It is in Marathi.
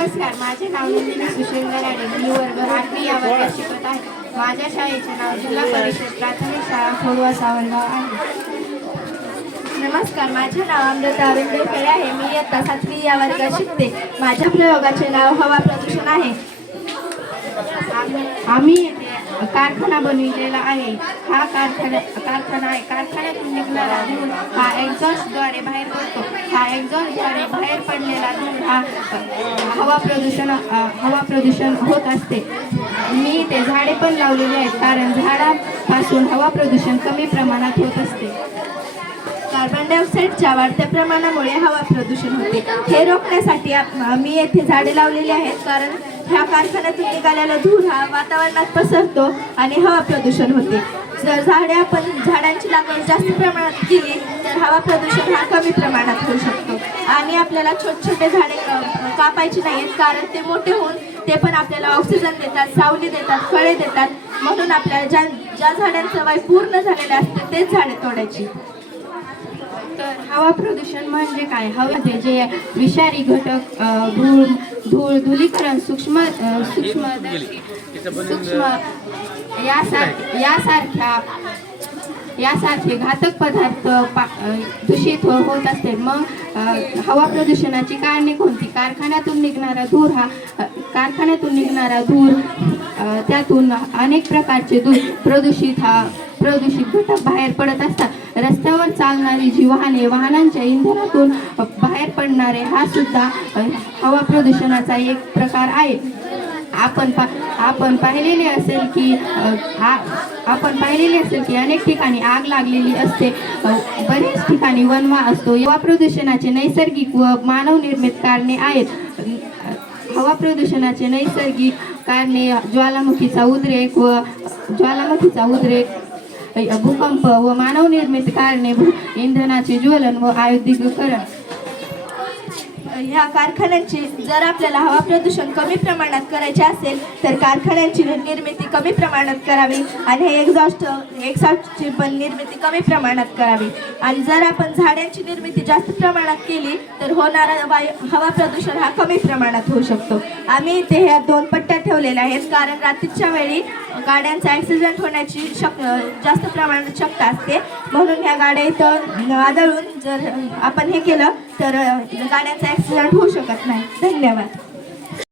नमस्कार, माझे नाव नंदिनी सुशील गराडे. मी वर्ग 8वी या वर्गात शिकत आहे. माझ्या शाळेचे नाव जिल्हा परिषद प्राथमिक शाळा खोडवा सावरगाव आहे. नमस्कार, माझे नाव अमृता अरुण देवकरे आहे. मी इयत्ता 7वी या वर्गात शिकते. माझ्या प्रयोगाचे नाव हवा प्रदूषण आहे. आम्ही येथे कारखाना बनविलेला आहे. हा कारखाना आहे. कारखान्यातून निघणारा धूर हा एक्झॉस्टद्वारे बाहेर पडतो. हा एक्झॉस्टद्वारे बाहेर पडलेला धूर हा हवा प्रदूषण होत असते. मी ते झाडे पण लावलेली आहेत, कारण झाडापासून हवा प्रदूषण कमी प्रमाणात होत असते. कार्बन डायऑक्साईडच्या वाढत्या प्रमाणामुळे हवा प्रदूषण होते. हे रोखण्यासाठी मी येथे झाडे लावलेली आहेत, कारण ह्या कारखान्यातून निघालेला धूर हा वातावरणात पसरतो आणि हवा प्रदूषण होते. जर झाडांची लागवड जास्त प्रमाणात केली तर हवा प्रदूषण हा कमी प्रमाणात होऊ शकतो. आणि आपल्याला छोटे छोटे झाडे कापायची नाहीत, कारण ते मोठे होऊन ते पण आपल्याला ऑक्सिजन देतात, सावली देतात, फळे देतात. म्हणून आपल्याला ज्या झाडांचं वय पूर्ण झालेलं असते तेच झाडे तोडायची. तर हवा प्रदूषण म्हणजे काय? हवेमध्ये जे विषारी घटक, धूलीकरण, सूक्ष्म यासारखे घातक पदार्थ दूषित होत असते. मग हवा प्रदूषणाची कारणे कोणती? कारखान्यातून निघणारा धूर, त्यातून अनेक प्रकारचे प्रदूषित घटक बाहेर पडत असतात. रस्त्यावर चालणारी जी वाहनांच्या इंधनातून बाहेर पडणारे हा सुद्धा हवा प्रदूषणाचा एक प्रकार आहे. आपण पाहिलेले असेल की अनेक ठिकाणी आग लागलेली असते. बरेच ठिकाणी वणवा असतो. हवा प्रदूषणाचे नैसर्गिक व मानवनिर्मित कारणे आहेत. हवा प्रदूषणाचे नैसर्गिक कारणे ज्वालामुखीचा उद्रेक, भूकंप व मानवनिर्मित कारणे इंधनाचे ज्वलन व औद्योगिकीकरण. ह्या कारखान्यांची जर आपल्याला हवा प्रदूषण कमी प्रमाणात करायचे असेल तर कारखान्यांची निर्मिती कमी प्रमाणात करावी आणि हे एक्झॉस्टची पण निर्मिती कमी प्रमाणात करावी. आणि जर आपण झाडांची निर्मिती जास्त प्रमाणात केली तर होणारा हवा प्रदूषण हा कमी प्रमाणात होऊ शकतो. आम्ही इथे ह्या 2 पट्ट्या ठेवलेल्या आहेत, कारण रात्रीच्या वेळी गाड्यांचा ॲक्सिडेंट होण्याची जास्त प्रमाणात शक्यता असते. म्हणून ह्या गाड्या इथं आदळून जर आपण हे केलं तर गाड्यांचा ॲक्सिडेंट होऊ शकत नाही. धन्यवाद.